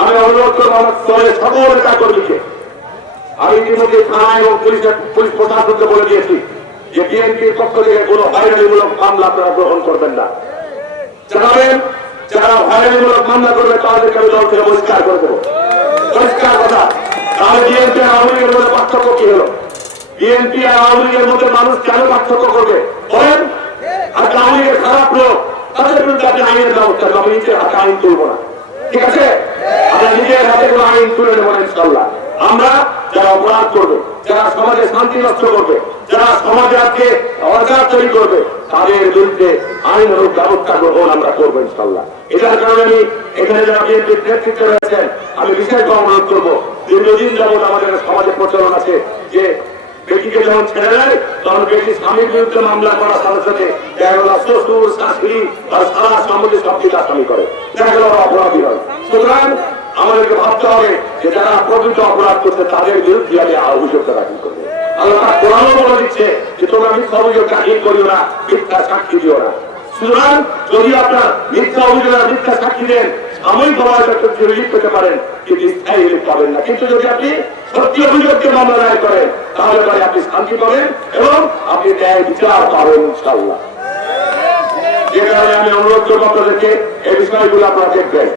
আমি অনুরোধ করব আমার স্তরের সকল নেতা কর্মীকে আমি ইতিমধ্যে থানা এবং পুলিশের পুলিশ প্রশাসনকে বলে দিয়েছি যে বিএনপির পক্ষ থেকে কোনো হয়রানিমূলক মামলা আপনারা গ্রহণ করবেন না। জানাবেন, যারা হয়রানিমূলক মামলা করবে তাদেরকে আমি দল থেকে বহিষ্কার করে দেবো। পরিষ্কার কথা, তাহলে বিএনপি আওয়ামী লীগের মধ্যে পার্থক্য কি হলো? বিএনপি আর আওয়ামী লীগের মধ্যে মানুষ কেন পার্থক্য করবে? বলেন আর আওয়ামী লীগের খারাপ লোক, তাদের বিরুদ্ধে আপনি আইনের ব্যবস্থা। আমি নিজের হাতে আইন তুলবো না। ঠিক আছে? আমরা নিজের হাতে আইন তুলে নেব ইনশাল্লাহ আমরা যারা অপরাধ করবে, যারা সমাজে শান্তি নষ্ট করবে, যারা সমাজে আজকে তৈরি করবে, তাদের বিরুদ্ধে ব্যবস্থা গ্রহণ আমরা করব ইনশাল্লাহ এটার কারণে আমি এখানে যারা বিএনপির নেতৃত্বে রয়েছেন, আমি অনুরোধ করব, দীর্ঘদিন যাবৎ আমাদের সমাজে প্রচলন আছে যে বেটিকে যখন ছেড়ে দেয়, তখন বেটি স্বামীর বিরুদ্ধে মামলা করার সাথে সাথে দেখা গেল শ্বশুর শাশুড়ি আর সারা সম্বন্ধে সব কিছু আসামি করে। দেখা গেল হবে যে যারা প্রকৃত অপরাধ করছে, তাদের বিরুদ্ধে আমি অভিযোগ দাখিল করব। আল্লাহ কোরআনও বলে দিচ্ছে যে, তোমরা মিথ্যা অভিযোগ দাখিল করিও না, মিথ্যা সাক্ষী দিও না। সুতরাং যদি আপনার মিথ্যা অভিযোগ আর মিথ্যা সাক্ষী দেন সাময়িক ভাবে রিলিফ পেতে পারেন, কিন্তু স্থায়ী রিলিফ পাবেন না। কিন্তু যদি আপনি সত্যি অভিযোগকে মামলা দায়ের করেন, তাহলে পরে আপনি শান্তি পাবেন এবং আপনি ন্যায় বিচার পাবেন ইনশাল্লাহ যে কারণে আমি অনুরোধ করব আপনাদেরকে, এই বিষয়গুলো আপনারা দেখবেন।